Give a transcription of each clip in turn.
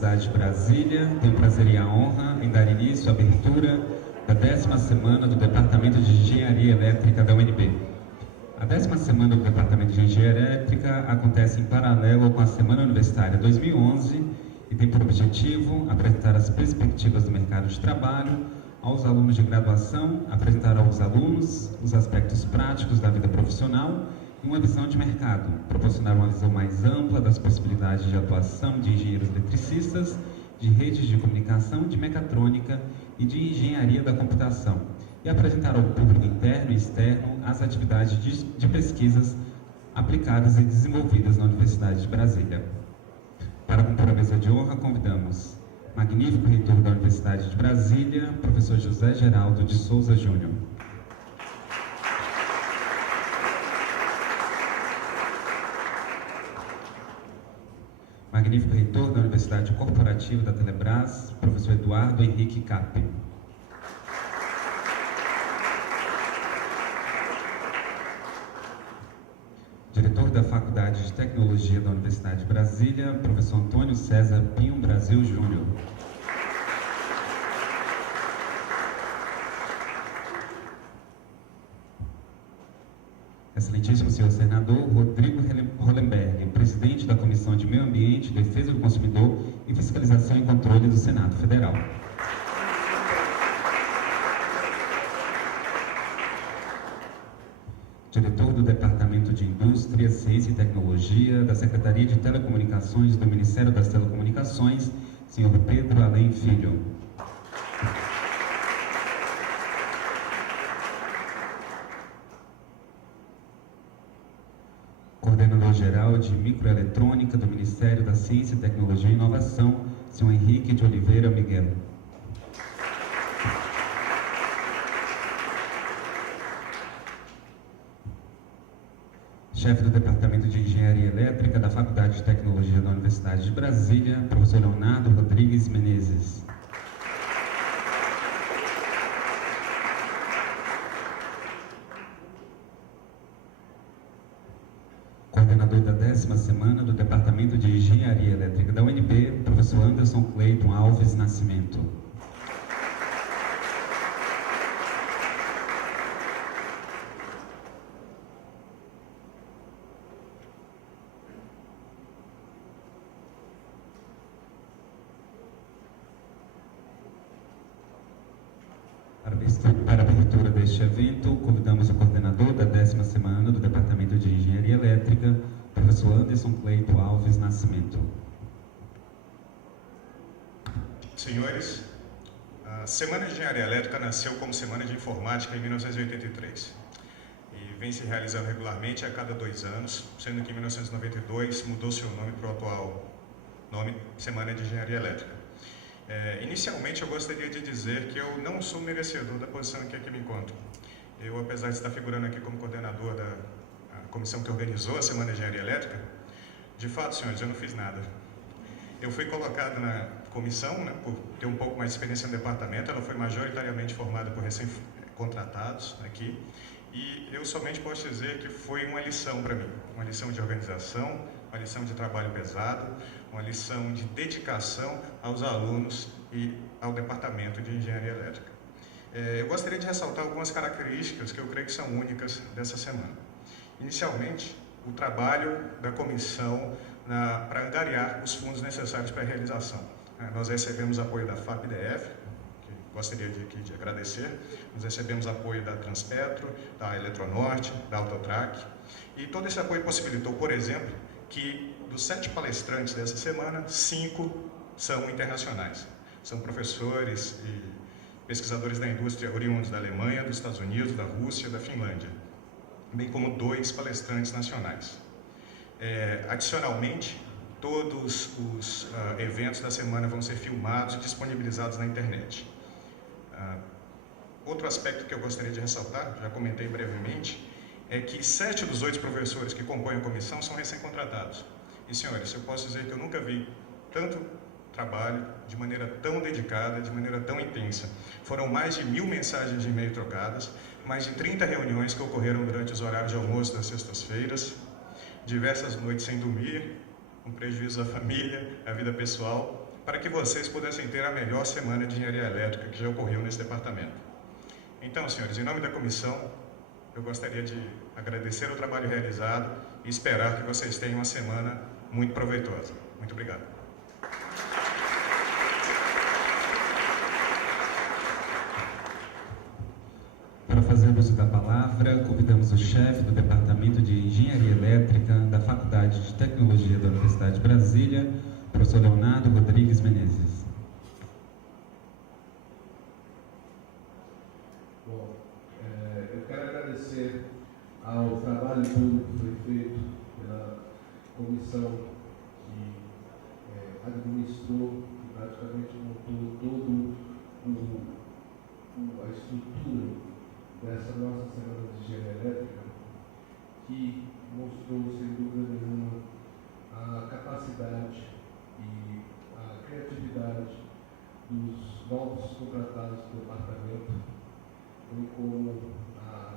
Universidade de Brasília, tenho o prazer e a honra em dar início à abertura da 10ª semana do Departamento de Engenharia Elétrica da UNB. A 10ª semana do Departamento de Engenharia Elétrica acontece em paralelo com a Semana Universitária 2011 e tem por objetivo apresentar as perspectivas do mercado de trabalho aos alunos de graduação, apresentar aos alunos os aspectos práticos da vida profissional e uma visão de mercado, proporcionar uma visão mais ampla das possibilidades de atuação de engenheiros eletricistas, de redes de comunicação, de mecatrônica e de engenharia da computação, e apresentar ao público interno e externo as atividades de pesquisas aplicadas e desenvolvidas na Universidade de Brasília. Para compor a mesa de honra, convidamos magnífico reitor da Universidade de Brasília, professor José Geraldo de Souza Júnior. Magnífico reitor da Universidade Corporativa da Telebrás, professor Eduardo Henrique Cappi. Diretor da Faculdade de Tecnologia da Universidade de Brasília, professor Antônio César Pinho Brasil Júnior. Excelentíssimo senhor senador Rodrigo Hollenberg, presidente da Comissão de Meio Ambiente, Defesa do Consumidor e Fiscalização e Controle do Senado Federal. Diretor do Departamento de Indústria, Ciência e Tecnologia da Secretaria de Telecomunicações do Ministério das Telecomunicações, senhor Pedro Além Filho. Coordenador-geral de Microeletrônica do Ministério da Ciência, Tecnologia e Inovação, senhor Henrique de Oliveira Miguel. Chefe do Departamento de Engenharia Elétrica da Faculdade de Tecnologia da Universidade de Brasília, professor Leonardo Rodrigues Menezes. Coordenador da 10ª semana do Departamento de Engenharia Elétrica da UNB, professor Anderson Cleiton Alves Nascimento. Para a abertura deste evento, convidamos o coordenador da 10ª semana do Departamento de Engenharia Elétrica, professor Anderson Cleiton Alves Nascimento. Senhores, a Semana de Engenharia Elétrica nasceu como Semana de Informática em 1983 e vem se realizando regularmente a cada 2 anos, sendo que em 1992 mudou seu nome para o atual nome Semana de Engenharia Elétrica. Inicialmente, eu gostaria de dizer que eu não sou merecedor da posição em que aqui me encontro. Eu, apesar de estar figurando aqui como coordenador da comissão que organizou a Semana de Engenharia Elétrica, de fato, senhores, eu não fiz nada. Eu fui colocado na comissão, por ter um pouco mais de experiência no departamento. Ela foi majoritariamente formada por recém-contratados aqui, e eu somente posso dizer que foi uma lição para mim, uma lição de organização, uma lição de trabalho pesado, uma lição de dedicação aos alunos e ao Departamento de Engenharia Elétrica. Eu gostaria de ressaltar algumas características que eu creio que são únicas dessa semana. Inicialmente, o trabalho da comissão para angariar os fundos necessários para a realização. Nós recebemos apoio da FAPDF, que gostaria de agradecer, nós recebemos apoio da Transpetro, da Eletronorte, da Autotrac, e todo esse apoio possibilitou, por exemplo, que dos 7 palestrantes dessa semana, 5 são internacionais. São professores e pesquisadores da indústria oriundos da Alemanha, dos Estados Unidos, da Rússia, da Finlândia, bem como 2 palestrantes nacionais. Adicionalmente, todos os eventos da semana vão ser filmados e disponibilizados na internet. Outro aspecto que eu gostaria de ressaltar, já comentei brevemente, é que 7 dos 8 professores que compõem a comissão são recém-contratados. E, senhores, eu posso dizer que eu nunca vi tanto trabalho de maneira tão dedicada, de maneira tão intensa. Foram mais de 1000 mensagens de e-mail trocadas, mais de 30 reuniões que ocorreram durante os horários de almoço das sextas-feiras, diversas noites sem dormir, com prejuízo à família, à vida pessoal, para que vocês pudessem ter a melhor semana de engenharia elétrica que já ocorreu nesse departamento. Então, senhores, em nome da comissão, eu gostaria de agradecer o trabalho realizado e esperar que vocês tenham uma semana muito proveitosa. Muito obrigado. Para fazer uso da palavra, convidamos o chefe do Departamento de Engenharia Elétrica da Faculdade de Tecnologia da Universidade de Brasília, professor Leonardo Rodrigues Menezes. Bom, eu quero agradecer ao trabalho todo que foi feito pela comissão que administrou e praticamente montou todo a estrutura dessa nossa Semana de Engenharia Elétrica, que mostrou, sem dúvida nenhuma, a capacidade e a criatividade dos novos contratados do departamento, bem como a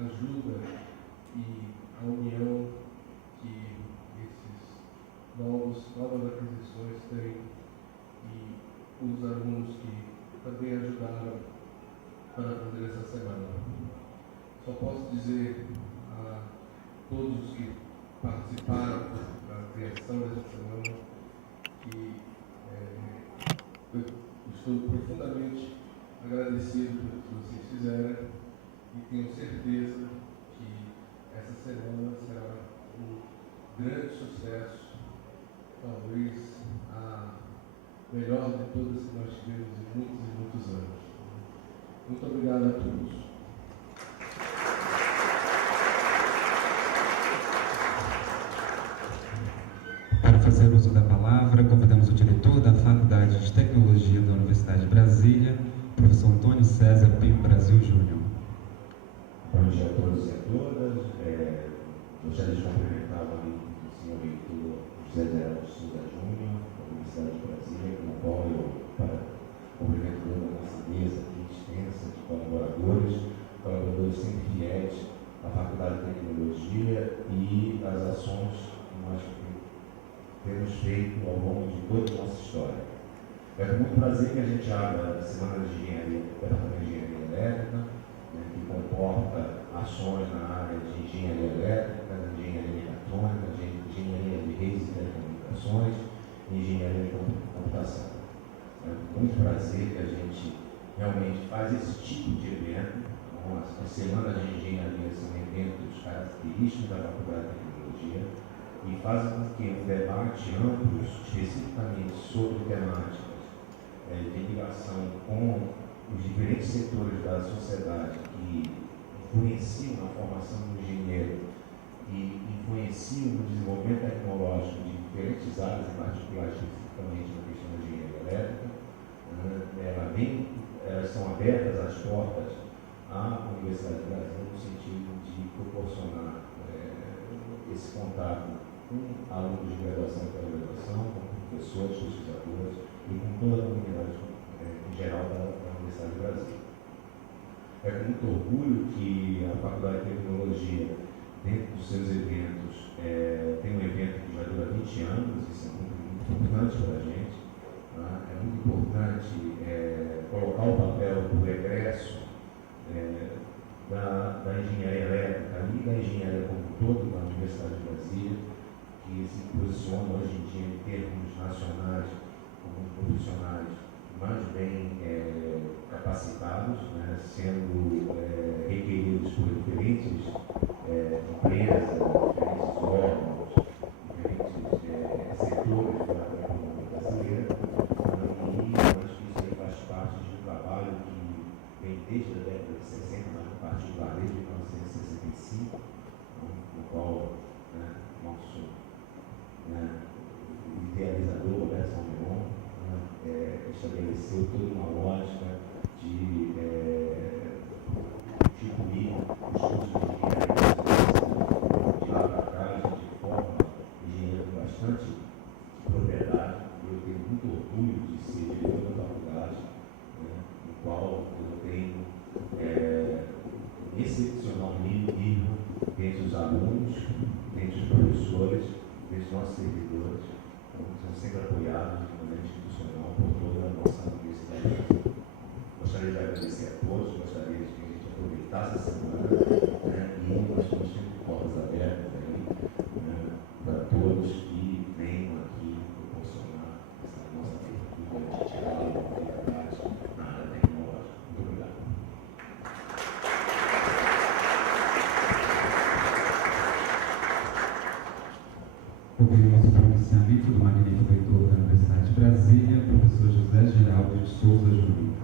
ajuda e a união que esses novas aquisições têm e os alunos que também ajudaram para fazer essa semana. Só posso dizer a todos os que participaram da criação dessa semana que eu estou profundamente agradecido pelo que vocês fizeram e tenho certeza que essa semana será um grande sucesso, talvez a melhor de todas que nós tivemos em muitos e muitos anos. Muito obrigado a todos. Para fazer uso da palavra, convidamos o diretor da Faculdade de Tecnologia da Universidade de Brasília, professor Antônio César Pinho Brasil Júnior. Bom dia a todos e a todas. Gostaria de cumprimentar o senhor reitor José Geraldo Souza Júnior, da Universidade de Brasília, com o qual eu cumprimento toda a nossa mesa aqui extensa de colaboradores sempre fiéis à Faculdade de Tecnologia e às ações que nós temos feito ao longo de toda a nossa história. É com muito prazer que a gente abra a Semana de Engenharia, Departamento de Engenharia Elétrica, que comporta ações na área de engenharia elétrica, de engenharia mecatrônica, de engenharia de redes e telecomunicações e engenharia de computação. É com muito prazer que a gente realmente faz esse tipo de evento. As semanas de engenharia são eventos característicos da Faculdade de Tecnologia e fazem com que um debate amplo, especificamente sobre temáticas de ligação com os diferentes setores da sociedade que influenciam na formação do engenheiro e influenciam no desenvolvimento tecnológico de diferentes áreas, em particular especificamente na questão da engenharia elétrica, elas são abertas as portas à Universidade do Brasil no sentido de proporcionar esse contato com alunos de graduação e pós-graduação, com professores, pesquisadores e com toda a comunidade em geral da Universidade do Brasil. É com muito orgulho que a Faculdade de Tecnologia, dentro dos seus eventos, tem um evento que já dura 20 anos, isso é muito importante para a gente. É muito importante colocar o papel do regresso da engenharia elétrica e da engenharia como um todo na Universidade de Brasília, que se posiciona hoje em dia em termos nacionais como profissionais mais bem capacitados, sendo requeridos por diferentes empresas, diferentes órgãos, diferentes setores da economia brasileira. E eu acho que isso aí faz parte de um trabalho que vem desde a década de 60, mas em particular desde 1965, no qual nosso idealizador, Roberto Salomão, estabeleceu toda uma lógica de instituir os cursos de engenharia de lá para cá, a gente forma engenheiro com bastante propriedade. Eu tenho muito orgulho de ser diretor da faculdade, no qual eu tenho um excepcional nível entre os alunos, entre os professores, entre os nossos servidores, são sempre apoiados, realmente ouvimos o pronunciamento do magnífico reitor da Universidade de Brasília, professor José Geraldo de Souza Júnior.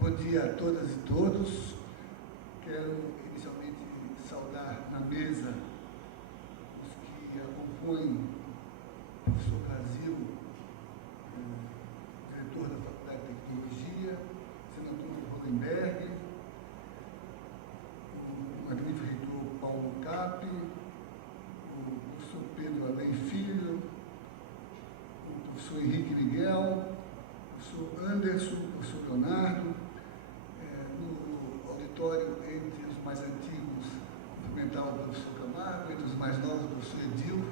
Bom dia a todas e todos. Quero inicialmente saudar na mesa os que acompanham o professor Brasil, diretor da Faculdade de Tecnologia, senador Rosenberg, o magnífico reitor Paulo Cap, o professor Pedro Além Filho, o professor Henrique Miguel, o professor Anderson, o professor Leonardo, no auditório, entre os mais antigos, cumprimentar o professor Camargo, entre os mais novos, o professor Edil,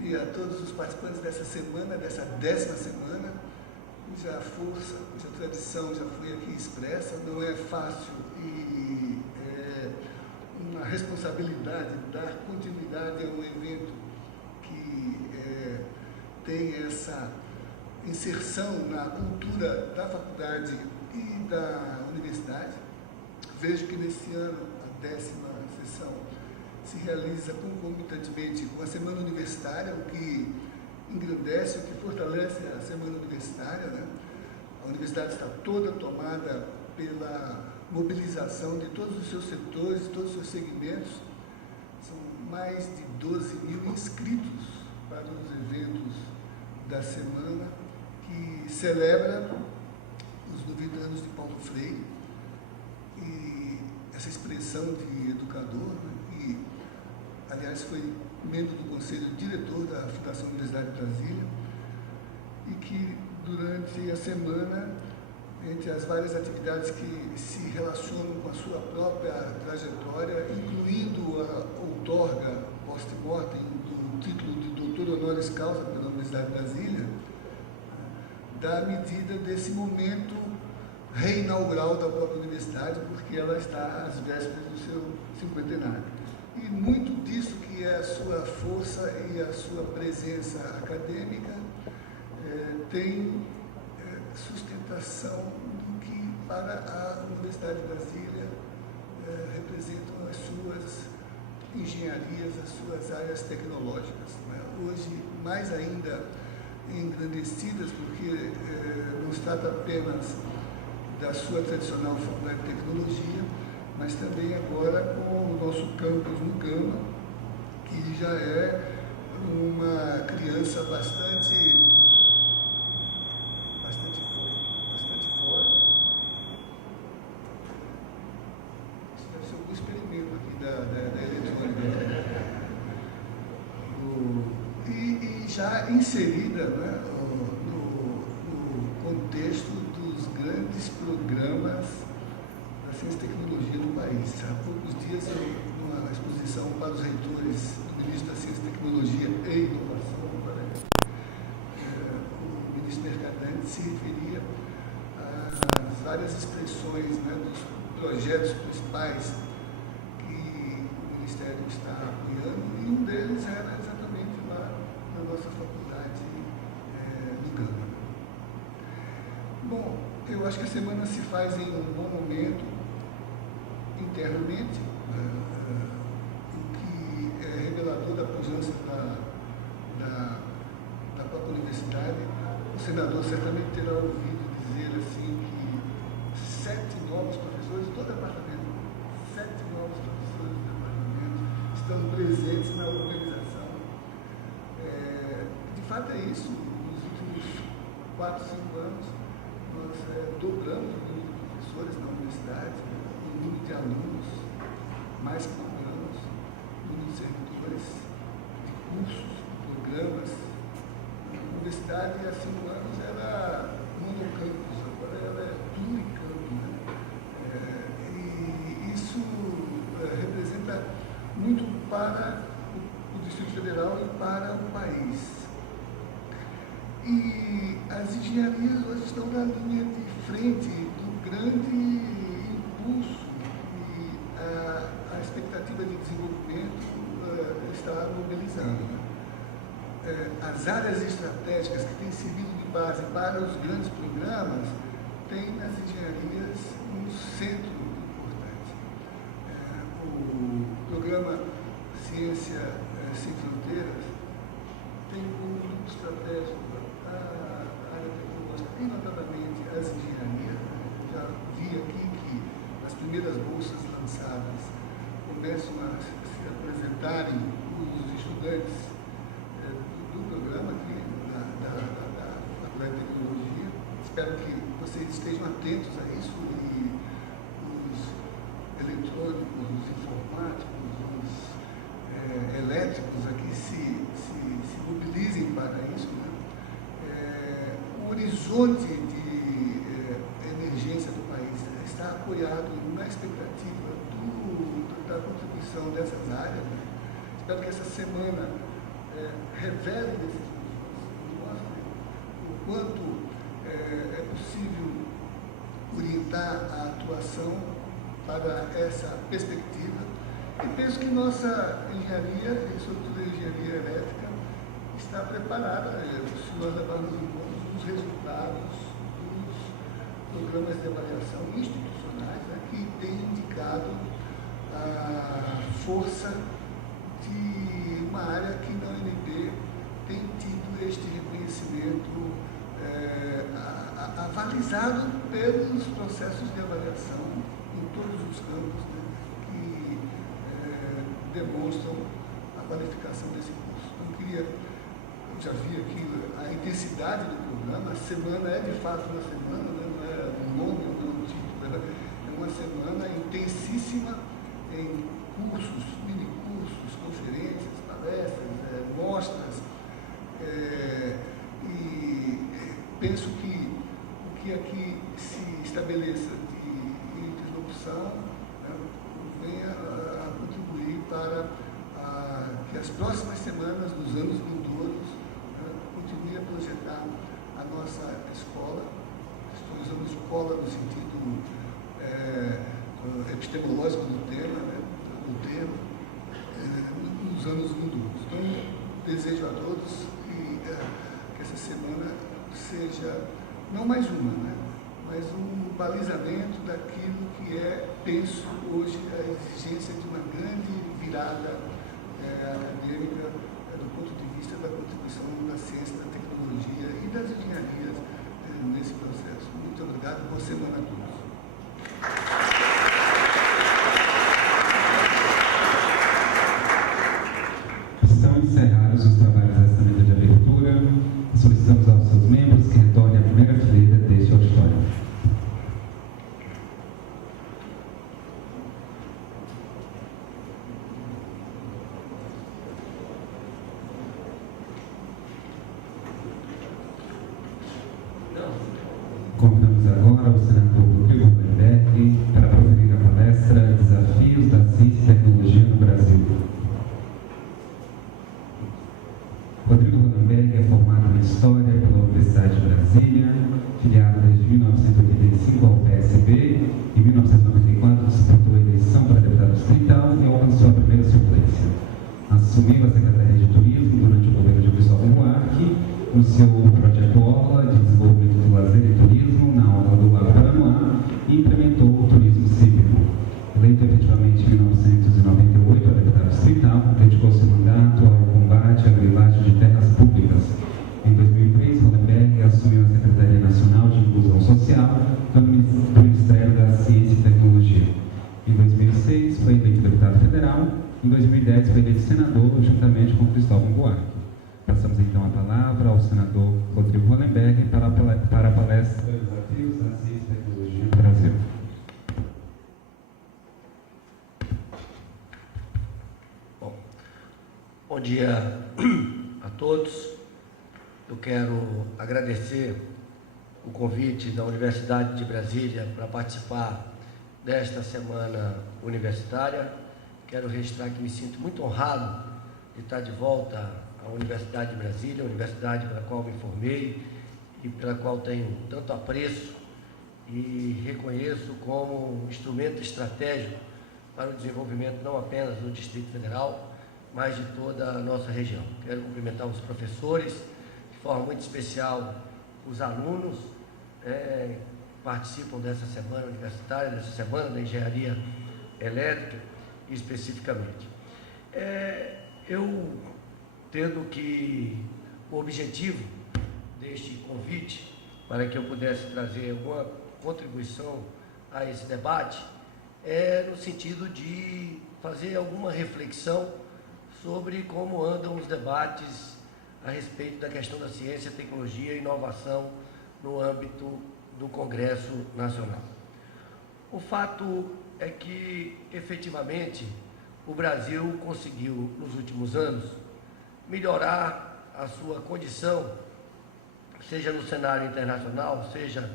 e a todos os participantes dessa semana, dessa 10ª semana, cuja força, cuja tradição já foi aqui expressa. Não é fácil e é uma responsabilidade dar continuidade a um evento que tem essa inserção na cultura da faculdade e da universidade. Vejo que nesse ano, a 10ª sessão, se realiza concomitantemente com a Semana Universitária, o que engrandece, o que fortalece a Semana Universitária, né? A universidade está toda tomada pela mobilização de todos os seus setores, todos os seus segmentos. São mais de 12 mil inscritos para os eventos da semana, que celebra os 90 anos de Paulo Freire, e essa expressão de educador, né, que, aliás, foi membro do Conselho Diretor da Fundação Universidade de Brasília, e que, durante a semana, entre as várias atividades que se relacionam com a sua própria trajetória, incluindo a outorga post-mortem do título de doutor honoris causa pela Universidade de Brasília, da medida desse momento reinaugural da própria universidade, porque ela está às vésperas do seu 50º. E muito disso que é a sua força e a sua presença acadêmica tem sustentação do que para a Universidade de Brasília representam as suas engenharias, as suas áreas tecnológicas, né? Hoje, mais ainda engrandecidas, porque não se trata apenas da sua tradicional Faculdade de Tecnologia, mas também agora com o nosso campus no Gama, que já é uma criança bastante forte. Isso deve ser algum experimento aqui da eletrônica. E já inserida, né, no contexto dos grandes programas da ciência e tecnologia no país. Há poucos dias, numa exposição para os reitores do Ministro da Ciência e Tecnologia e Inovação, o ministro Mercadante se referia às várias expressões, né, dos projetos principais que o Ministério está apoiando, e um deles era exatamente lá na nossa faculdade do Gama. Bom, eu acho que a semana se faz em um bom momento, internamente, o que é revelador da pujança da própria universidade. O senador certamente terá ouvido dizer assim que 7 novos professores do departamento, 7 novos professores do departamento estão presentes na organização. De fato é isso. Nos últimos 4, 5 anos, nós dobramos o número de professores na universidade, o número de alunos, mais que dobramos, o número de servidores, de cursos, programas. A universidade, há 5 anos, era monocampus, agora ela é pluricampus, né? E isso representa muito para o Distrito Federal e para o país. E as engenharias hoje estão na linha de frente do grande impulso, e a expectativa de desenvolvimento está mobilizando, né? as áreas estratégicas que têm servido de base para os grandes programas têm nas engenharias um centro importante. O programa Ciência Sem Fronteiras tem como grupo estratégico a área tecnológica e, notadamente, as engenharias. Já vi aqui que as primeiras bolsas lançadas começam a se apresentarem os estudantes do programa aqui da Faculdade de Tecnologia. Espero que vocês estejam atentos a isso e os eletrônicos, os informáticos, os elétricos aqui se mobilizem para isso. Né? O horizonte de emergência do país está apoiado na expectativa da contribuição dessas áreas. Né? Espero que essa semana revele desses horizontes, mostre o quanto é possível orientar a atuação para essa perspectiva. E penso que nossa engenharia, e sobretudo a engenharia elétrica, está preparada, se nós levarmos em conta os resultados dos programas de avaliação institucionais, né, que têm indicado a força de uma área que na UNB tem tido este reconhecimento avalizado pelos processos de avaliação em todos os campos, né, que demonstram a qualificação desse curso. Então, eu já vi aqui a intensidade do programa. A semana é de fato uma semana, né, não é um nome, não é um título, é uma semana intensíssima em cursos, minicursos, conferências, palestras, mostras, e penso que o que aqui se estabeleça de interlocução, né, venha a contribuir para que as próximas semanas dos anos vindouros, né, continue a projetar a nossa escola. Estou usando escola no sentido epistemológico do tema, né, nos anos vindouros. Então, desejo a todos que essa semana seja não mais uma, né, mas um balizamento daquilo que penso hoje, a exigência de uma grande virada acadêmica do ponto de vista da contribuição da ciência, da tecnologia e das engenharias nesse processo. Muito obrigado, boa semana a todos. Estão encerrados os trabalhos desta mesa de abertura. Solicitamos aos seus membros que retornem à primeira fileira deste auditório. Convidamos agora o senador Rodrigo Hollenberg para proferir a palestra Desafios da Ciência e Tecnologia no Brasil. Rodrigo Hollenberg é formado em História pela Universidade de Brasília, filiado desde 1985 ao PSB. Em 1994 disputou a eleição para deputado distrital e alcançou a primeira suplência. Assumiu a Secretaria de Turismo durante o governo de Cristóvão Buarque, no seu projeto Orla de desenvolvimento do lazer e turismo na Orla do Lago Paranoá, e implementou o turismo cívico. Eleito efetivamente em 1998 a deputado distrital, dedicou seu mandato ao combate à grilagem de terras públicas. Em 2003, Hollenberg assumiu a Secretaria Nacional de Inclusão Social do Ministério da Ciência e Tecnologia. Em 2006, foi eleito deputado federal. Em 2010, foi eleito senador, juntamente com Cristóvão Buarque. Passamos então a palavra ao senador Rodrigo Hollenberg para a palestra Desafios da Ciência e Tecnologia no Brasil. Bom dia a todos. Eu quero agradecer o convite da Universidade de Brasília para participar desta semana universitária. Quero registrar que me sinto muito honrado de estar de volta à Universidade de Brasília, a universidade pela qual me formei e pela qual tenho tanto apreço e reconheço como um instrumento estratégico para o desenvolvimento não apenas do Distrito Federal, mas de toda a nossa região. Quero cumprimentar os professores, de forma muito especial os alunos que participam dessa semana universitária, dessa semana da engenharia elétrica, especificamente. Eu tendo que o objetivo deste convite, para que eu pudesse trazer alguma contribuição a esse debate, no sentido de fazer alguma reflexão sobre como andam os debates a respeito da questão da ciência, tecnologia e inovação no âmbito do Congresso Nacional. O fato é que, efetivamente, o Brasil conseguiu, nos últimos anos, melhorar a sua condição, seja no cenário internacional, seja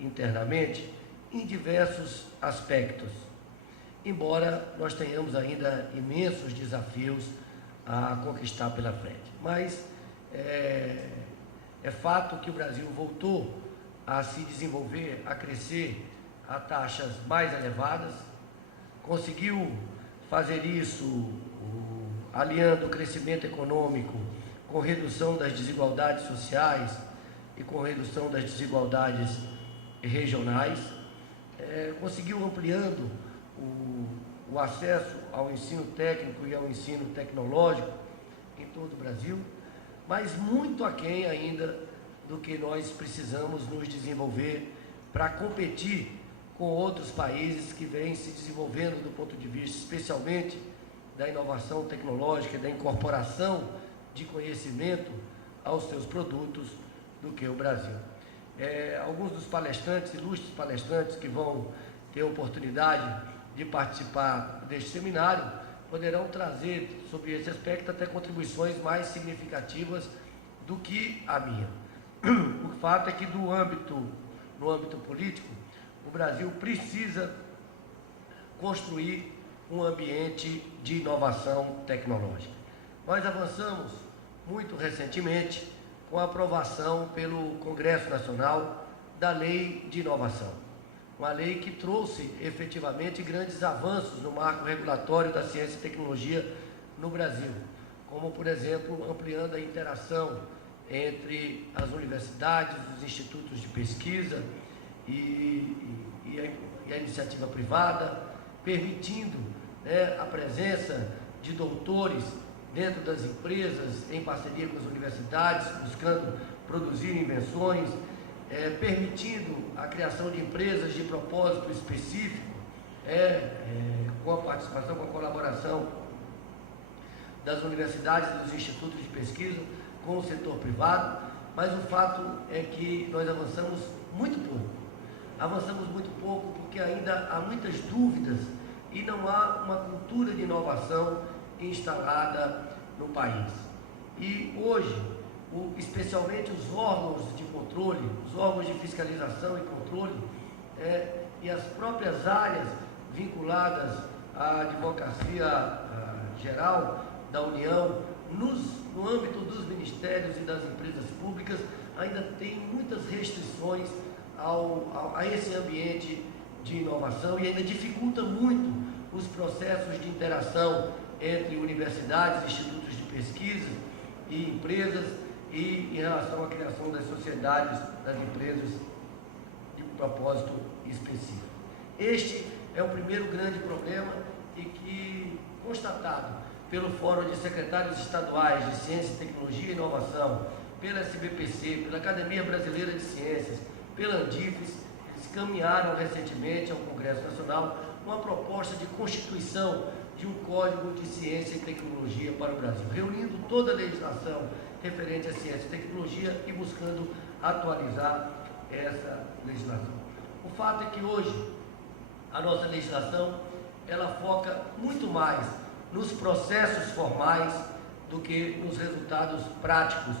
internamente, em diversos aspectos, embora nós tenhamos ainda imensos desafios a conquistar pela frente. Mas é fato que o Brasil voltou a se desenvolver, a crescer a taxas mais elevadas, conseguiu fazer isso aliando o crescimento econômico com redução das desigualdades sociais e com redução das desigualdades regionais, conseguiu ampliando o acesso ao ensino técnico e ao ensino tecnológico em todo o Brasil, mas muito aquém ainda do que nós precisamos nos desenvolver para competir com outros países que vêm se desenvolvendo do ponto de vista, especialmente, da inovação tecnológica e da incorporação de conhecimento aos seus produtos do que o Brasil. Alguns dos palestrantes, ilustres palestrantes que vão ter a oportunidade de participar deste seminário, poderão trazer sobre esse aspecto até contribuições mais significativas do que a minha. O fato é que no âmbito político, o Brasil precisa construir um ambiente de inovação tecnológica. Nós avançamos muito recentemente com a aprovação pelo Congresso Nacional da Lei de Inovação, uma lei que trouxe efetivamente grandes avanços no marco regulatório da ciência e tecnologia no Brasil, como, por exemplo, ampliando a interação entre as universidades, os institutos de pesquisa e a iniciativa privada, permitindo a presença de doutores dentro das empresas, em parceria com as universidades, buscando produzir invenções, permitindo a criação de empresas de propósito específico, com a participação, com a colaboração das universidades e dos institutos de pesquisa, com o setor privado, mas o fato é que nós avançamos muito pouco. Avançamos muito pouco porque ainda há muitas dúvidas e não há uma cultura de inovação instalada no país. E hoje, especialmente os órgãos de controle, os órgãos de fiscalização e controle, e as próprias áreas vinculadas à advocacia geral da União, no âmbito dos ministérios e das empresas públicas, ainda tem muitas restrições a esse ambiente de inovação e ainda dificulta muito os processos de interação entre universidades, institutos de pesquisa e empresas, e em relação à criação das sociedades, das empresas de propósito específico. Este é o primeiro grande problema e que, constatado pelo Fórum de Secretários Estaduais de Ciência, Tecnologia e Inovação, pela SBPC, pela Academia Brasileira de Ciências, pela Andifes, eles caminharam recentemente ao Congresso Nacional uma proposta de constituição de um Código de Ciência e Tecnologia para o Brasil, reunindo toda a legislação referente à ciência e tecnologia e buscando atualizar essa legislação. O fato é que hoje a nossa legislação ela foca muito mais nos processos formais do que nos resultados práticos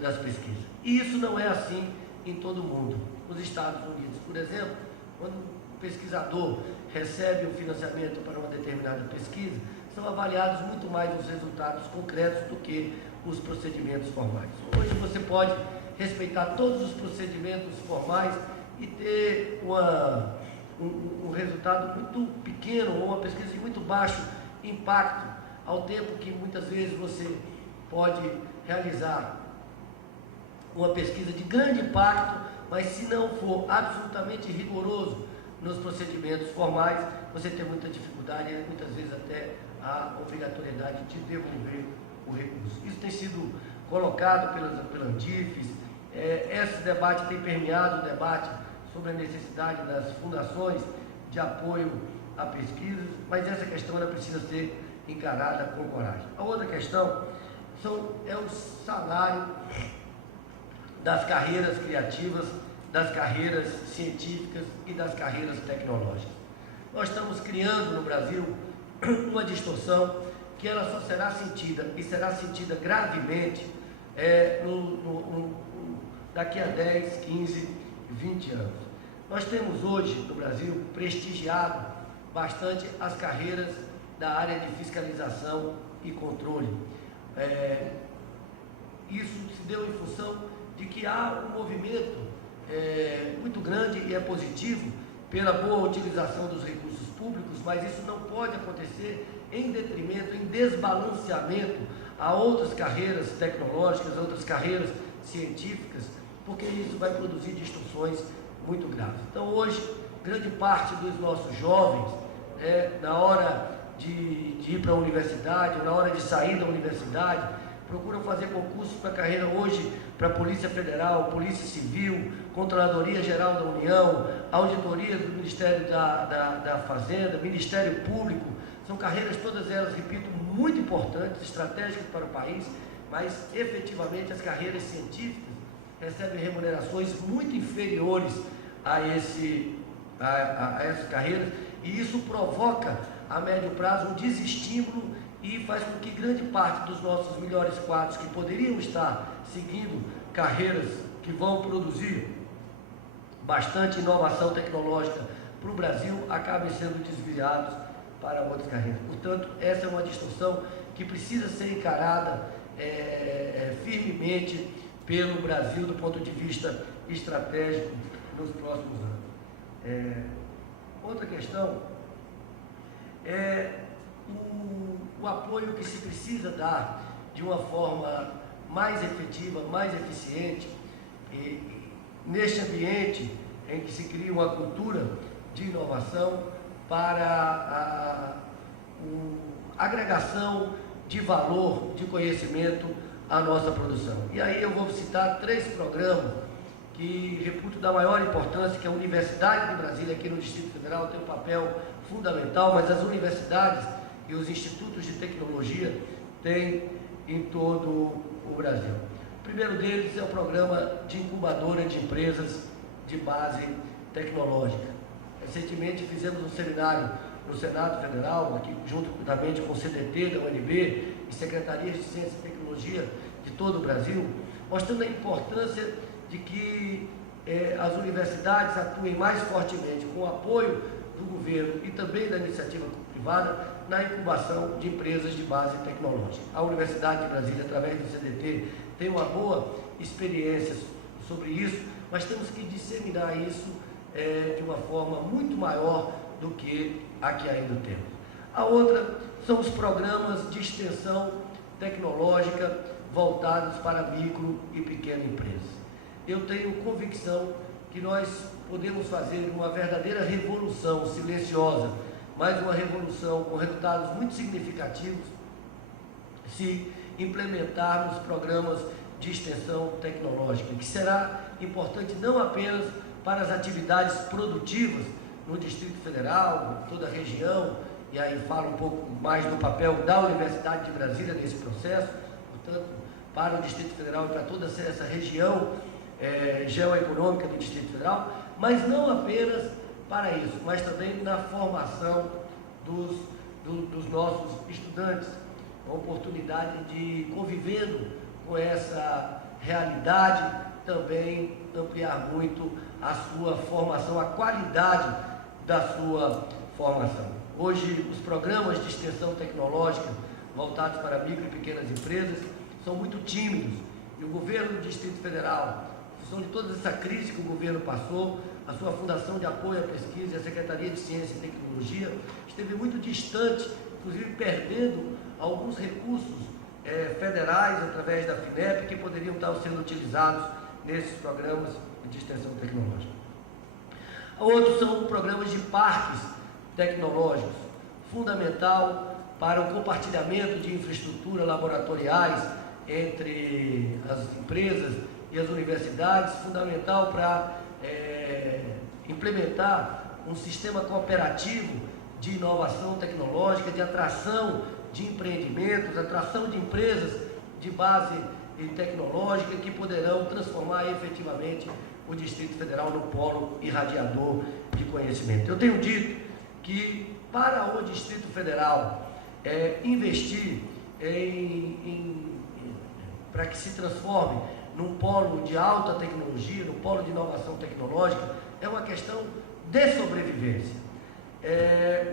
das pesquisas. E isso não é assim em todo o mundo. Nos Estados Unidos, por exemplo, quando o pesquisador recebe um financiamento para uma determinada pesquisa, são avaliados muito mais os resultados concretos do que os procedimentos formais. Hoje você pode respeitar todos os procedimentos formais e ter um resultado muito pequeno ou uma pesquisa de muito baixo impacto ao tempo que muitas vezes você pode realizar uma pesquisa de grande impacto, mas se não for absolutamente rigoroso nos procedimentos formais, você tem muita dificuldade e muitas vezes até a obrigatoriedade de devolver o recurso. Isso tem sido colocado pela Antifes. Esse debate tem permeado o debate sobre a necessidade das fundações de apoio a pesquisas, mas essa questão ela precisa ser encarada com coragem. A outra questão é o salário das carreiras criativas, das carreiras científicas e das carreiras tecnológicas. Nós estamos criando no Brasil uma distorção que ela só será sentida e será sentida gravemente daqui a 10, 15, 20 anos. Nós temos hoje no Brasil prestigiado bastante as carreiras da área de fiscalização e controle. Isso se deu em função de que há um movimento muito grande e é positivo pela boa utilização dos recursos públicos, mas isso não pode acontecer em detrimento, em desbalanceamento a outras carreiras tecnológicas, outras carreiras científicas, porque isso vai produzir distorções muito graves. Então hoje, grande parte dos nossos jovens, na hora de ir para a universidade, na hora de sair da universidade, procuram fazer concursos para carreira hoje para a Polícia Federal, Polícia Civil, Controladoria Geral da União, Auditoria do Ministério da Fazenda, Ministério Público. São carreiras, todas elas, repito, muito importantes, estratégicas para o país, mas efetivamente as carreiras científicas recebem remunerações muito inferiores a essas carreiras, e isso provoca a médio prazo um desestímulo e faz com que grande parte dos nossos melhores quadros que poderiam estar seguindo carreiras que vão produzir bastante inovação tecnológica para o Brasil acabem sendo desviados para outras carreiras. Portanto, essa é uma distorção que precisa ser encarada firmemente pelo Brasil do ponto de vista estratégico nos próximos anos. Outra questão é o apoio que se precisa dar de uma forma mais efetiva, mais eficiente, neste ambiente em que se cria uma cultura de inovação para a agregação de valor, de conhecimento à nossa produção. E aí eu vou citar 3 programas que reputo da maior importância, que a Universidade de Brasília, aqui no Distrito Federal, tem um papel fundamental, mas as universidades e os institutos de tecnologia têm em todo o Brasil. O primeiro deles é o programa de incubadora de empresas de base tecnológica. Recentemente fizemos um seminário no Senado Federal, aqui juntamente com o CDT da UNB e Secretarias de Ciência e Tecnologia de todo o Brasil, mostrando a importância de que as universidades atuem mais fortemente com o apoio do governo e também da iniciativa privada na incubação de empresas de base tecnológica. A Universidade de Brasília, através do CDT, tem uma boa experiência sobre isso, mas temos que disseminar isso de uma forma muito maior do que a que ainda temos. A outra são os programas de extensão tecnológica voltados para micro e pequena empresa. Eu tenho convicção que nós podemos fazer uma verdadeira revolução silenciosa, mas uma revolução com resultados muito significativos, se implementarmos programas de extensão tecnológica, que será importante não apenas para as atividades produtivas no Distrito Federal, toda a região, e aí falo um pouco mais do papel da Universidade de Brasília nesse processo, portanto, para o Distrito Federal e para toda essa região geoeconômica do Distrito Federal, mas não apenas para isso, mas também na formação dos nossos estudantes, a oportunidade de, convivendo com essa realidade, também ampliar muito a sua formação, a qualidade da sua formação. Hoje, os programas de extensão tecnológica voltados para micro e pequenas empresas são muito tímidos, e o governo do Distrito Federal, em função de toda essa crise que o governo passou, a sua Fundação de Apoio à Pesquisa e a Secretaria de Ciência e Tecnologia esteve muito distante inclusive perdendo alguns recursos federais através da FINEP que poderiam estar sendo utilizados nesses programas de extensão tecnológica. Outros são programas de parques tecnológicos, fundamental para o compartilhamento de infraestrutura laboratoriais entre as empresas e as universidades, fundamental para implementar um sistema cooperativo de inovação tecnológica, de atração de empreendimentos, atração de empresas de base tecnológica que poderão transformar efetivamente o Distrito Federal no polo irradiador de conhecimento. Eu tenho dito que para o Distrito Federal investir para que se transforme num polo de alta tecnologia, num polo de inovação tecnológica, é uma questão de sobrevivência.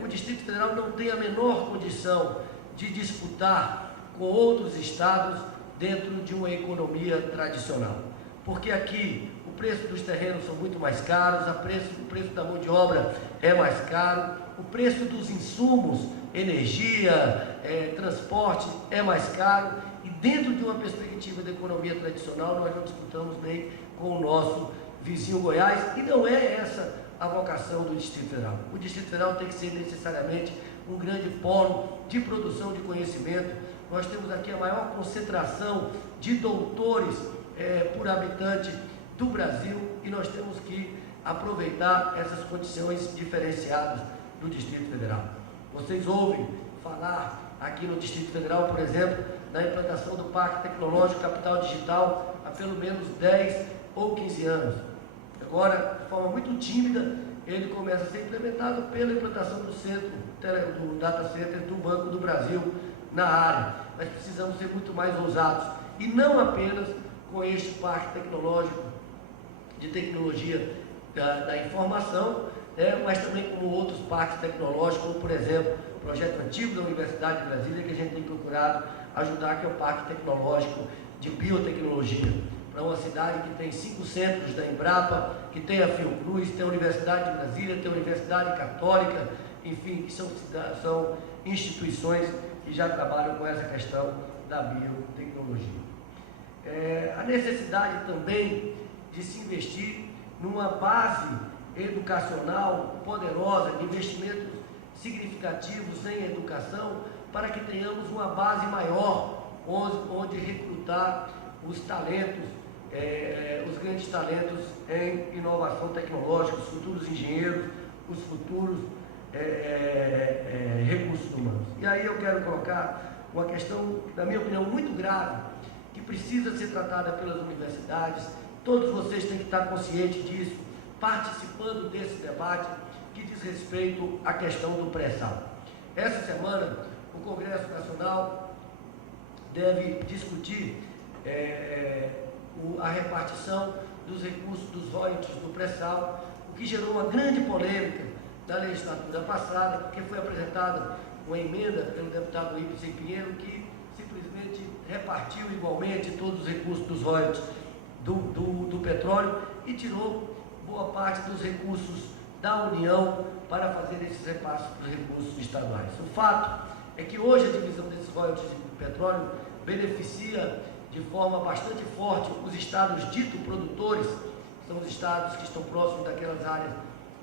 O Distrito Federal não tem a menor condição de disputar com outros estados dentro de uma economia tradicional, porque aqui o preço dos terrenos são muito mais caros, o preço da mão de obra é mais caro, o preço dos insumos, energia, transporte é mais caro, e dentro de uma perspectiva de economia tradicional nós não disputamos nem com o nosso vizinho Goiás, e não é essa a vocação do Distrito Federal. O Distrito Federal tem que ser necessariamente um grande polo de produção de conhecimento. Nós temos aqui a maior concentração de doutores por habitante do Brasil, e nós temos que aproveitar essas condições diferenciadas do Distrito Federal. Vocês ouvem falar aqui no Distrito Federal, por exemplo, da implantação do Parque Tecnológico Capital Digital há pelo menos 10 ou 15 anos. Agora, de forma muito tímida, ele começa a ser implementado pela implantação do data center do Banco do Brasil na área. Mas precisamos ser muito mais ousados, e não apenas com este parque tecnológico de tecnologia da informação, mas também como outros parques tecnológicos, como por exemplo o projeto antigo da Universidade de Brasília, que a gente tem procurado ajudar, que é o Parque Tecnológico de Biotecnologia, para uma cidade que tem 5 centros da Embrapa, que tem a Fiocruz, tem a Universidade de Brasília, tem a Universidade Católica, enfim, que são instituições que já trabalham com essa questão da biotecnologia. A necessidade também de se investir numa base educacional poderosa, de investimentos significativos em educação, para que tenhamos uma base maior onde recrutar os talentos, os grandes talentos em inovação tecnológica, os futuros engenheiros, os futuros recursos humanos. E aí eu quero colocar uma questão, na minha opinião, muito grave, que precisa ser tratada pelas universidades. Todos vocês têm que estar conscientes disso, participando desse debate que diz respeito à questão do pré-sal. Essa semana, o Congresso Nacional deve discutir a repartição dos recursos dos royalties do pré-sal, o que gerou uma grande polêmica na legislatura passada, porque foi apresentada uma emenda pelo deputado Ibsen Pinheiro, que simplesmente repartiu igualmente todos os recursos dos royalties do petróleo e tirou boa parte dos recursos da União para fazer esses repasses dos recursos estaduais. O fato é que hoje a divisão desses royalties de petróleo beneficia de forma bastante forte os estados ditos produtores, que são os estados que estão próximos daquelas áreas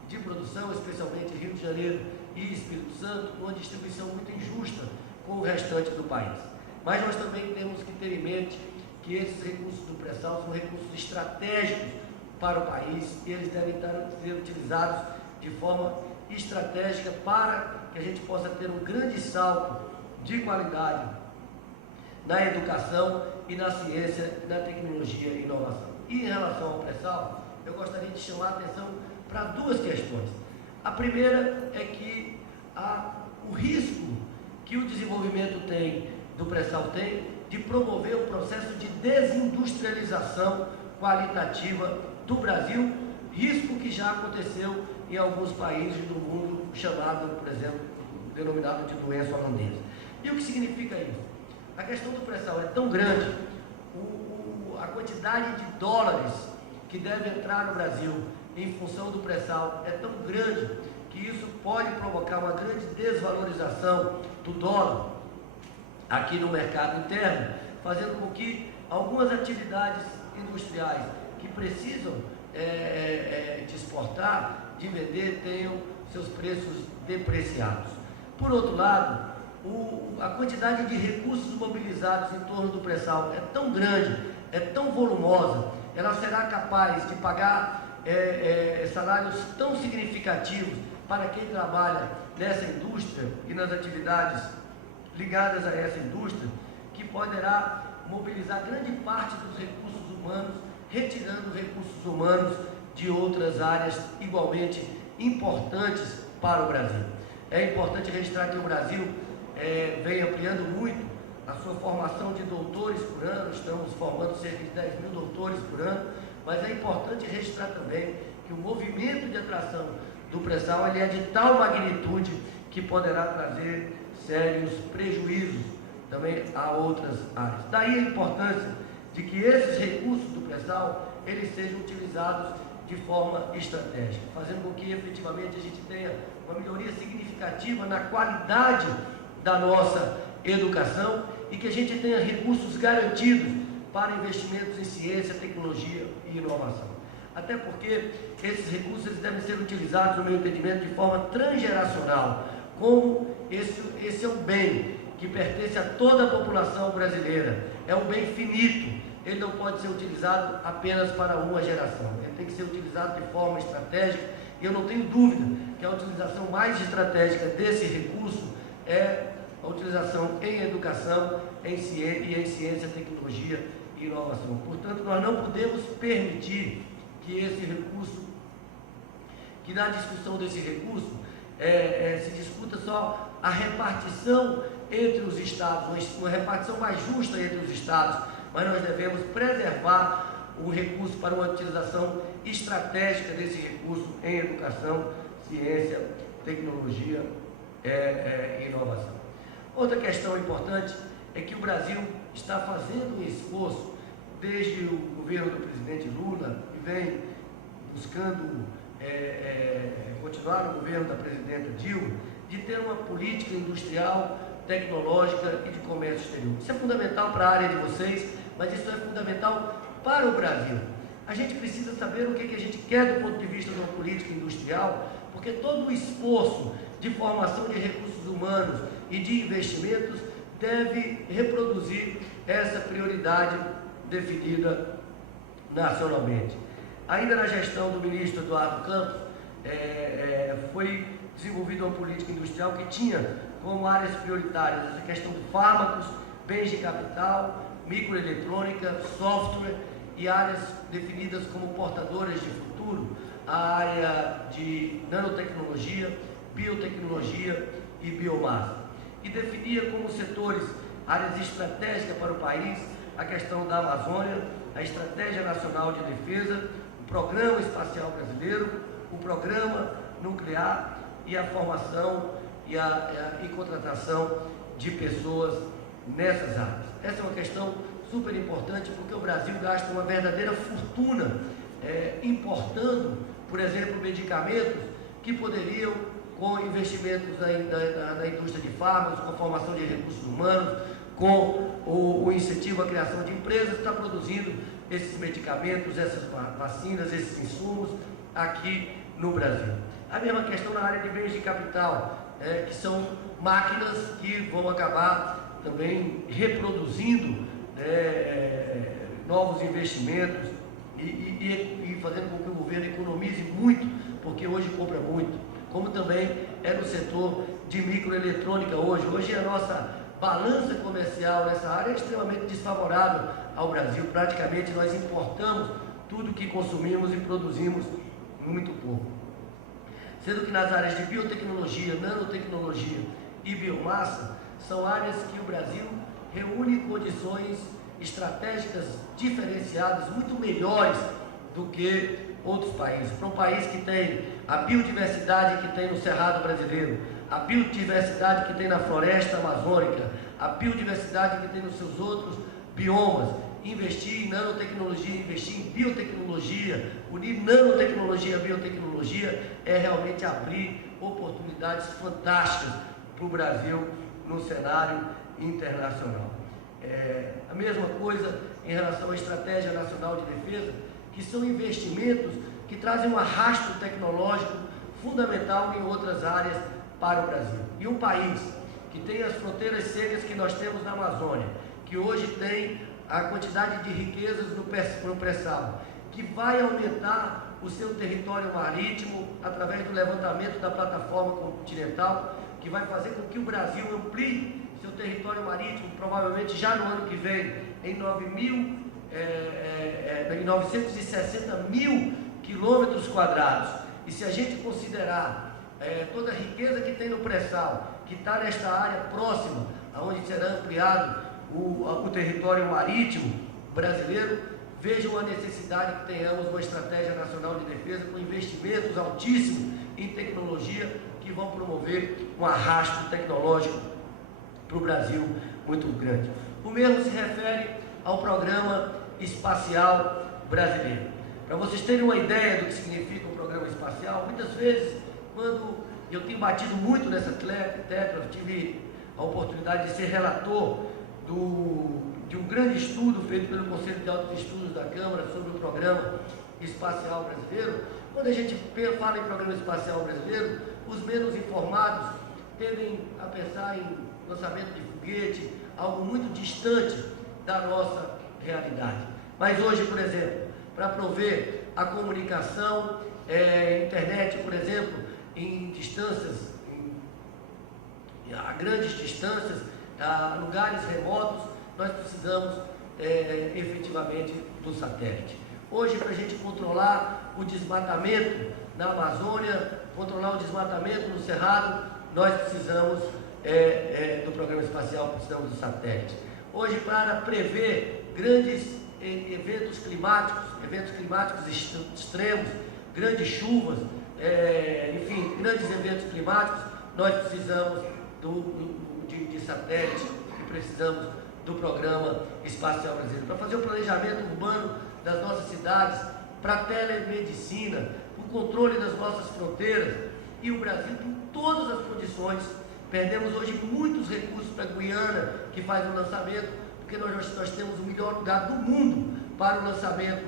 de produção, especialmente Rio de Janeiro e Espírito Santo, com uma distribuição muito injusta com o restante do país. Mas nós também temos que ter em mente que esses recursos do pré-sal são recursos estratégicos para o país, e eles devem ser utilizados de forma estratégica para que a gente possa ter um grande salto de qualidade na educação e na ciência, na tecnologia e inovação. E em relação ao pré-sal, eu gostaria de chamar a atenção para duas questões. A primeira é que o risco que o desenvolvimento do pré-sal tem de promover o processo de desindustrialização qualitativa do Brasil, risco que já aconteceu em alguns países do mundo, chamado, por exemplo, denominado de doença holandesa. E o que significa isso? A questão do pré-sal é tão grande, a quantidade de dólares que deve entrar no Brasil em função do pré-sal é tão grande, que isso pode provocar uma grande desvalorização do dólar aqui no mercado interno, fazendo com que algumas atividades industriais que precisam de exportar, de vender, tenham seus preços depreciados. Por outro lado, a quantidade de recursos mobilizados em torno do pré-sal é tão grande, é tão volumosa, ela será capaz de pagar salários tão significativos para quem trabalha nessa indústria e nas atividades ligadas a essa indústria, que poderá mobilizar grande parte dos recursos humanos, retirando recursos humanos de outras áreas igualmente importantes para o Brasil. É importante registrar que o Brasil vem ampliando muito a sua formação de doutores por ano, estamos formando cerca de 10 mil doutores por ano, mas é importante registrar também que o movimento de atração do pré-sal é de tal magnitude que poderá trazer sérios prejuízos também a outras áreas. Daí a importância de que esses recursos do pré-sal eles sejam utilizados de forma estratégica, fazendo com que efetivamente a gente tenha uma melhoria significativa na qualidade da nossa educação e que a gente tenha recursos garantidos para investimentos em ciência, tecnologia e inovação. Até porque esses recursos eles devem ser utilizados, no meu entendimento, de forma transgeracional, como esse é um bem que pertence a toda a população brasileira, é um bem finito, ele não pode ser utilizado apenas para uma geração, ele tem que ser utilizado de forma estratégica, e eu não tenho dúvida que a utilização mais estratégica desse recurso é a utilização em educação e em ciência, tecnologia e inovação. Portanto, nós não podemos permitir que esse recurso, que na discussão desse recurso, se discuta só a repartição entre os estados, uma repartição mais justa entre os estados, mas nós devemos preservar o recurso para uma utilização estratégica desse recurso em educação, ciência, tecnologia e inovação. Outra questão importante é que o Brasil está fazendo um esforço desde o governo do presidente Lula e vem buscando continuar no governo da presidenta Dilma, de ter uma política industrial, tecnológica e de comércio exterior. Isso é fundamental para a área de vocês, mas isso é fundamental para o Brasil. A gente precisa saber o que a gente quer do ponto de vista de uma política industrial, porque todo o esforço de formação de recursos humanos e de investimentos deve reproduzir essa prioridade definida nacionalmente. Ainda na gestão do ministro Eduardo Campos, foi desenvolvida uma política industrial que tinha como áreas prioritárias essa questão de fármacos, bens de capital, microeletrônica, software e áreas definidas como portadoras de futuro, a área de nanotecnologia, biotecnologia e biomassa. E definia como setores, áreas estratégicas para o país, a questão da Amazônia, a Estratégia Nacional de Defesa, o Programa Espacial Brasileiro, o Programa Nuclear e a formação e contratação de pessoas nessas áreas. Essa é uma questão super importante porque o Brasil gasta uma verdadeira fortuna importando, por exemplo, medicamentos que poderiam, com investimentos na indústria de fármacos, com a formação de recursos humanos, com o incentivo à criação de empresas, está produzindo esses medicamentos, essas vacinas, esses insumos aqui no Brasil. A mesma questão na área de bens de capital, que são máquinas que vão acabar também reproduzindo novos investimentos e fazendo com que o governo economize muito, porque hoje compra muito, como também é no setor de microeletrônica hoje. Hoje a nossa balança comercial nessa área é extremamente desfavorável ao Brasil. Praticamente nós importamos tudo que consumimos e produzimos muito pouco. Sendo que nas áreas de biotecnologia, nanotecnologia e biomassa, são áreas que o Brasil reúne condições estratégicas diferenciadas, muito melhores do que outros países. Para um país que tem a biodiversidade que tem no Cerrado brasileiro, a biodiversidade que tem na floresta amazônica, a biodiversidade que tem nos seus outros biomas investir em nanotecnologia, investir em biotecnologia, unir nanotecnologia à biotecnologia é realmente abrir oportunidades fantásticas para o Brasil no cenário internacional. A mesma coisa em relação à Estratégia Nacional de Defesa, que são investimentos que trazem um arrasto tecnológico fundamental em outras áreas para o Brasil. E um país que tem as fronteiras secas que nós temos na Amazônia, que hoje tem a quantidade de riquezas no pré-sal, que vai aumentar o seu território marítimo através do levantamento da plataforma continental, que vai fazer com que o Brasil amplie seu território marítimo, provavelmente já no ano que vem, em 960 mil quilômetros quadrados. E se a gente considerar toda a riqueza que tem no pré-sal, que está nesta área próxima, onde será ampliado o território marítimo brasileiro, vejam a necessidade que tenhamos uma Estratégia Nacional de Defesa com investimentos altíssimos em tecnologia que vão promover um arrasto tecnológico para o Brasil muito grande. O mesmo se refere ao Programa Espacial Brasileiro. Para vocês terem uma ideia do que significa o Programa Espacial, muitas vezes, quando eu tenho batido muito nessa tecla, eu tive a oportunidade de ser relator de um grande estudo feito pelo Conselho de Altos Estudos da Câmara sobre o Programa Espacial Brasileiro. Quando a gente fala em Programa Espacial Brasileiro, os menos informados tendem a pensar em lançamento de foguete, algo muito distante da nossa realidade. Mas hoje, por exemplo, para prover a comunicação, internet, por exemplo, em distâncias, a grandes distâncias, a lugares remotos, nós precisamos efetivamente do satélite. Hoje, para a gente controlar o desmatamento na Amazônia, controlar o desmatamento no Cerrado, nós precisamos do programa espacial, precisamos do satélite. Hoje, para prever grandes eventos climáticos extremos, grandes chuvas, enfim, grandes eventos climáticos, nós precisamos de satélite e precisamos do Programa Espacial Brasileiro. Para fazer o planejamento urbano das nossas cidades, para a telemedicina, o controle das nossas fronteiras, e o Brasil tem todas as condições. Perdemos hoje muitos recursos para a Guiana, que faz o lançamento, porque nós temos o melhor lugar do mundo para o lançamento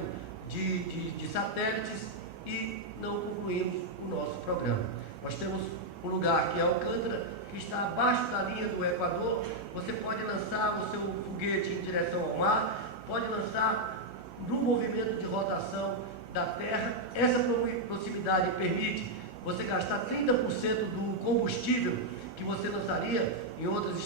de satélites e não concluímos o nosso programa. Nós temos um lugar que é Alcântara, que está abaixo da linha do Equador. Você pode lançar o seu foguete em direção ao mar, pode lançar no movimento de rotação da Terra. Essa proximidade permite você gastar 30% do combustível que você lançaria em outras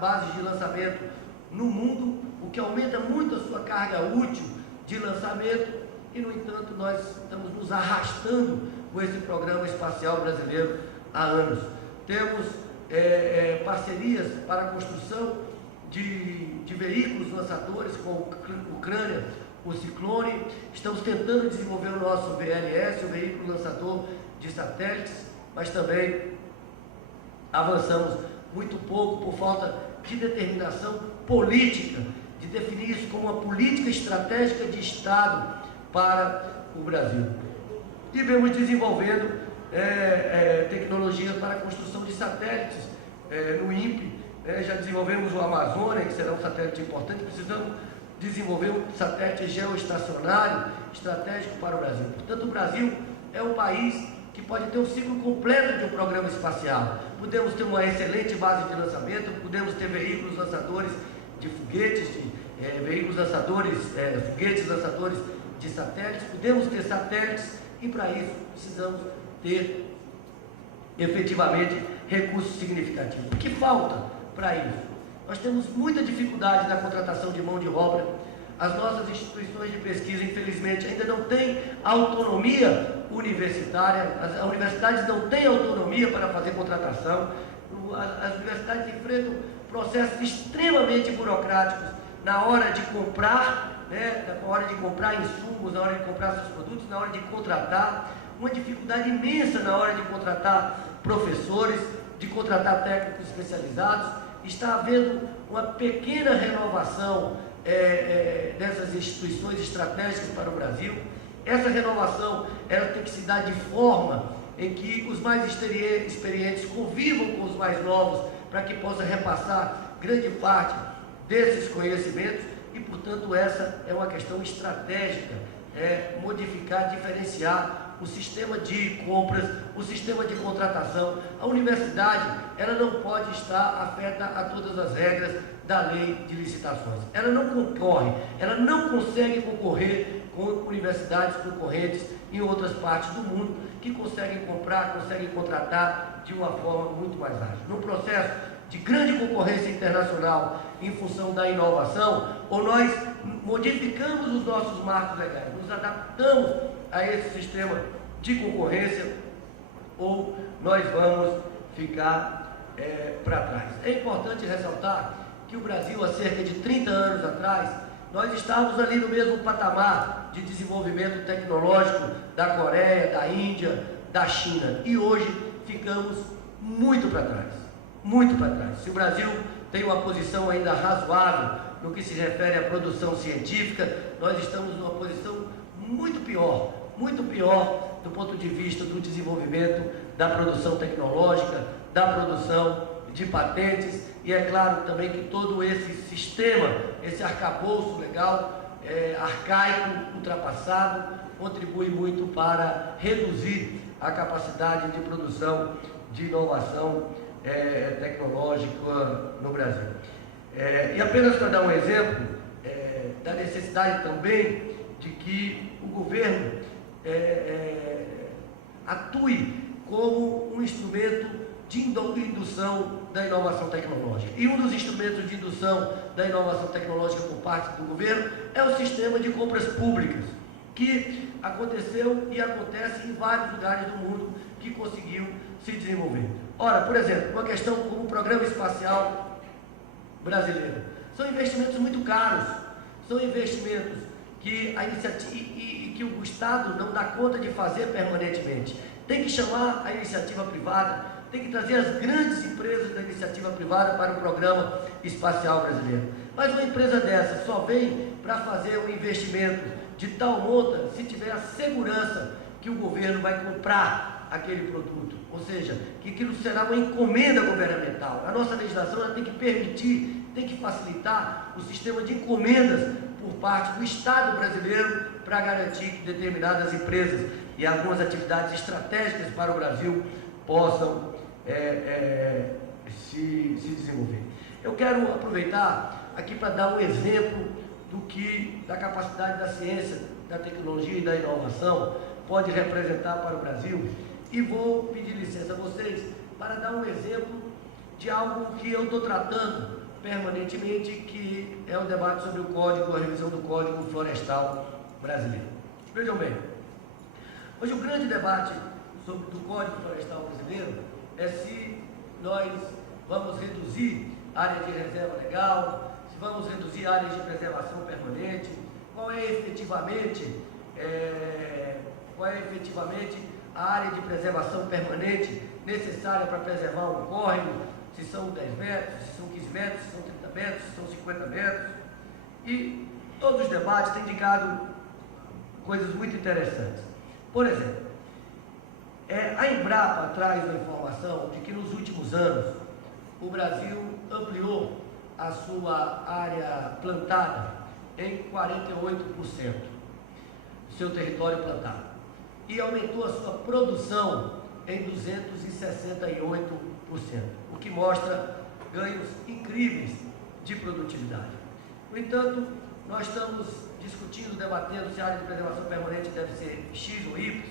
bases de lançamento no mundo, o que aumenta muito a sua carga útil de lançamento, e no entanto nós estamos nos arrastando com esse programa espacial brasileiro há anos. Temos parcerias para a construção de veículos lançadores com a Ucrânia, o Ciclone. Estamos tentando desenvolver o nosso VLS, o veículo lançador de satélites, mas também avançamos muito pouco por falta de determinação política, de definir isso como uma política estratégica de Estado para o Brasil. E vemos desenvolvendo tecnologia para a construção de satélites no INPE. Já desenvolvemos o Amazônia, que será um satélite importante. Precisamos desenvolver um satélite geoestacionário estratégico para o Brasil. Portanto, o Brasil é um país que pode ter um ciclo completo de um programa espacial. Podemos ter uma excelente base de lançamento, podemos ter veículos lançadores de foguetes, foguetes lançadores de satélites, podemos ter satélites, e para isso precisamos ter efetivamente recursos significativos. O que falta para isso? Nós temos muita dificuldade na contratação de mão de obra. As nossas instituições de pesquisa, infelizmente, ainda não têm autonomia universitária. As universidades não têm autonomia para fazer contratação. As universidades enfrentam processos extremamente burocráticos na hora de comprar, na hora de comprar insumos, na hora de comprar seus produtos, na hora de contratar. Uma dificuldade imensa na hora de contratar professores, de contratar técnicos especializados. Está havendo uma pequena renovação dessas instituições estratégicas para o Brasil. Essa renovação ela tem que se dar de forma em que os mais experientes convivam com os mais novos, para que possa repassar grande parte desses conhecimentos, e, portanto, essa é uma questão estratégica, modificar, diferenciar o sistema de compras, o sistema de contratação. A universidade, ela não pode estar afeta a todas as regras da lei de licitações. Ela não concorre, ela não consegue concorrer com universidades concorrentes em outras partes do mundo, que conseguem comprar, conseguem contratar de uma forma muito mais ágil. No processo de grande concorrência internacional em função da inovação, ou nós modificamos os nossos marcos legais, nos adaptamos a esse sistema de concorrência, ou nós vamos ficar para trás. É importante ressaltar que o Brasil, há cerca de 30 anos atrás, nós estávamos ali no mesmo patamar de desenvolvimento tecnológico da Coreia, da Índia, da China, e hoje ficamos muito para trás, muito para trás. Se o Brasil tem uma posição ainda razoável no que se refere à produção científica, nós estamos numa posição muito pior do ponto de vista do desenvolvimento da produção tecnológica, da produção de patentes, e é claro também que todo esse sistema, esse arcabouço legal, arcaico, ultrapassado, contribui muito para reduzir a capacidade de produção de inovação tecnológica no Brasil. E apenas para dar um exemplo da necessidade também de que o governo atue como um instrumento de indução da inovação tecnológica. E um dos instrumentos de indução da inovação tecnológica por parte do governo é o sistema de compras públicas, que aconteceu e acontece em vários lugares do mundo, que conseguiu se desenvolver. Ora, por exemplo, uma questão como o Programa Espacial Brasileiro. São investimentos muito caros, são investimentos que a iniciativa e que o Estado não dá conta de fazer permanentemente. Tem que chamar a iniciativa privada, tem que trazer as grandes empresas da iniciativa privada para o Programa Espacial Brasileiro. Mas uma empresa dessa só vem para fazer um investimento de tal monta se tiver a segurança que o governo vai comprar aquele produto, ou seja, que aquilo será uma encomenda governamental. A nossa legislação ela tem que permitir, tem que facilitar o sistema de encomendas por parte do Estado brasileiro para garantir que determinadas empresas e algumas atividades estratégicas para o Brasil possam se desenvolver. Eu quero aproveitar aqui para dar um exemplo da capacidade da ciência, da tecnologia e da inovação pode representar para o Brasil, e vou pedir licença a vocês para dar um exemplo de algo que eu estou tratando permanentemente, que é o debate sobre o Código, a revisão do Código Florestal Brasileiro. Vejam bem, hoje o grande debate do Código Florestal Brasileiro é se nós vamos reduzir área de reserva legal, se vamos reduzir áreas de preservação permanente, qual é efetivamente a área de preservação permanente necessária para preservar um córrego, se são 10 metros, se são 15 metros, se são 30 metros, se são 50 metros. E todos os debates têm indicado coisas muito interessantes. Por exemplo, a Embrapa traz uma informação de que nos últimos anos o Brasil ampliou a sua área plantada em 48%, seu território plantado, e aumentou a sua produção em 268%, o que mostra ganhos incríveis de produtividade. No entanto, nós estamos discutindo, debatendo se a área de preservação permanente deve ser X ou Y,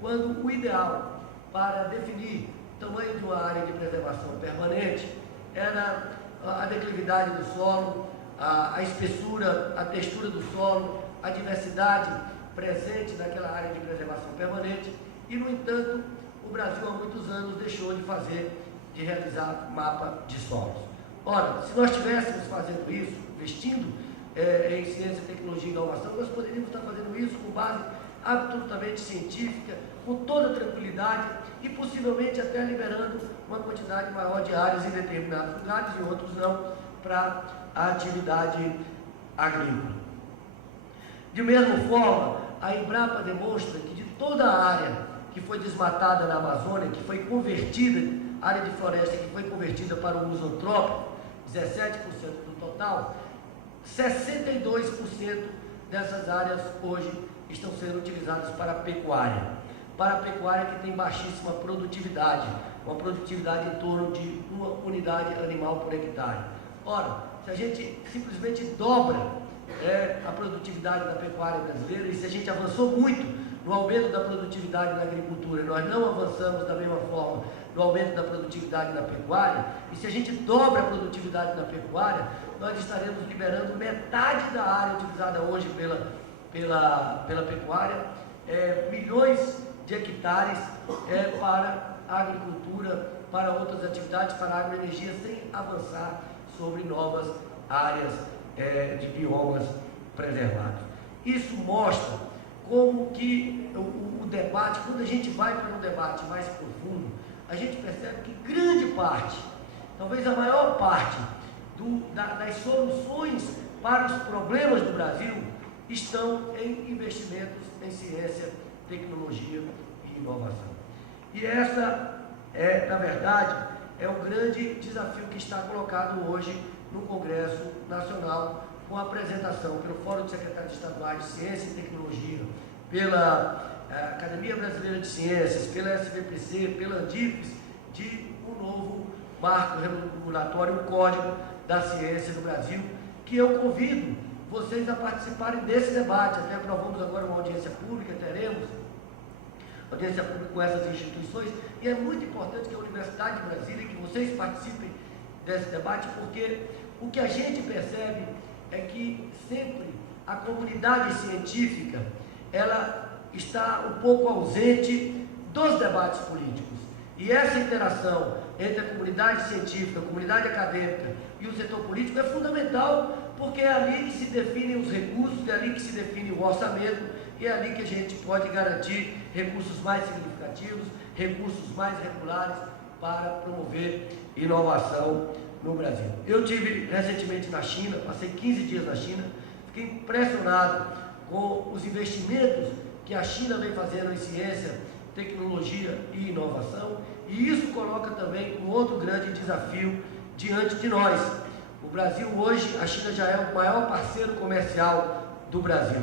quando o ideal para definir o tamanho de uma área de preservação permanente era a declividade do solo, a espessura, a textura do solo, a diversidade presente naquela área de preservação permanente, e, no entanto, o Brasil há muitos anos deixou de realizar mapa de solos. Ora, se nós estivéssemos fazendo isso, investindo em ciência, tecnologia e inovação, nós poderíamos estar fazendo isso com base absolutamente científica, com toda tranquilidade e possivelmente até liberando uma quantidade maior de áreas em determinados lugares e outros não, para a atividade agrícola. De mesma forma, a Embrapa demonstra que de toda a área que foi desmatada na Amazônia, que foi convertida, área de floresta que foi convertida para o uso antrópico, 17% do total, 62% dessas áreas hoje estão sendo utilizadas para a pecuária. Para a pecuária que tem baixíssima produtividade, uma produtividade em torno de 1 unidade animal por hectare. Ora, se a gente simplesmente dobra a produtividade da pecuária brasileira, e se a gente avançou muito no aumento da produtividade na agricultura, nós não avançamos da mesma forma no aumento da produtividade na pecuária, e se a gente dobra a produtividade na pecuária, nós estaremos liberando metade da área utilizada hoje pela pecuária, milhões de hectares para a agricultura, para outras atividades, para a agroenergia, sem avançar sobre novas áreas de biomas preservados. Isso mostra como que o debate, quando a gente vai para um debate mais profundo, a gente percebe que grande parte, talvez a maior parte das soluções para os problemas do Brasil estão em investimentos em ciência, tecnologia e inovação. E essa na verdade, é o grande desafio que está colocado hoje no Congresso Nacional, com a apresentação pelo Fórum de Secretários Estaduais de Ciência e Tecnologia, pela Academia Brasileira de Ciências, pela SBPC, pela ANDIFES, de um novo marco regulatório, um código da ciência no Brasil, que eu convido vocês a participarem desse debate. Até aprovamos agora uma audiência pública, teremos audiência pública com essas instituições, e é muito importante que a Universidade de Brasília, que vocês participem desse debate, porque o que a gente percebe é que sempre a comunidade científica, ela está um pouco ausente dos debates políticos. E essa interação entre a comunidade científica, a comunidade acadêmica e o setor político é fundamental, porque é ali que se definem os recursos, é ali que se define o orçamento, e é ali que a gente pode garantir recursos mais significativos, recursos mais regulares para promover inovação no Brasil. Eu estive recentemente na China, passei 15 dias na China, fiquei impressionado com os investimentos que a China vem fazendo em ciência, tecnologia e inovação, e isso coloca também um outro grande desafio diante de nós. O Brasil hoje, a China já é o maior parceiro comercial do Brasil.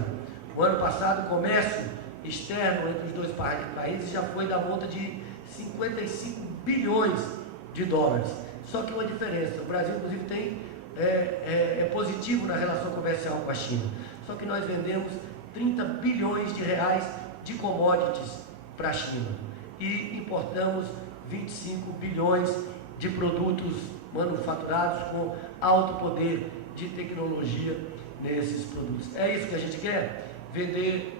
O ano passado, o comércio externo entre os dois países já foi da monta de 55 bilhões de dólares. Só que uma diferença, o Brasil inclusive tem, é positivo na relação comercial com a China. Só que nós vendemos 30 bilhões de reais de commodities para a China e importamos 25 bilhões de produtos manufaturados com alto poder de tecnologia nesses produtos. É isso que a gente quer? Vender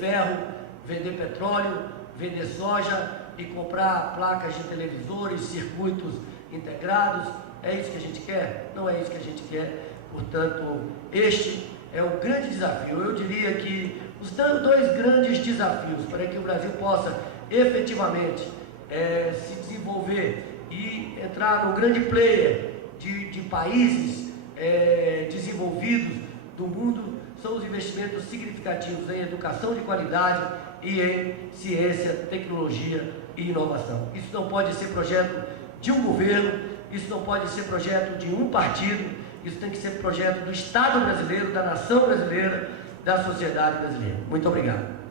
ferro, vender petróleo, vender soja e comprar placas de televisores, circuitos integrados. É isso que a gente quer? Não é isso que a gente quer. Portanto, este é o grande desafio. Eu diria que os dois grandes desafios para que o Brasil possa efetivamente se desenvolver e entrar no grande player de países desenvolvidos do mundo são os investimentos significativos em educação de qualidade e em ciência, tecnologia e inovação. Isso não pode ser projeto de um governo, isso não pode ser projeto de um partido, isso tem que ser projeto do Estado brasileiro, da nação brasileira, da sociedade brasileira. Muito obrigado.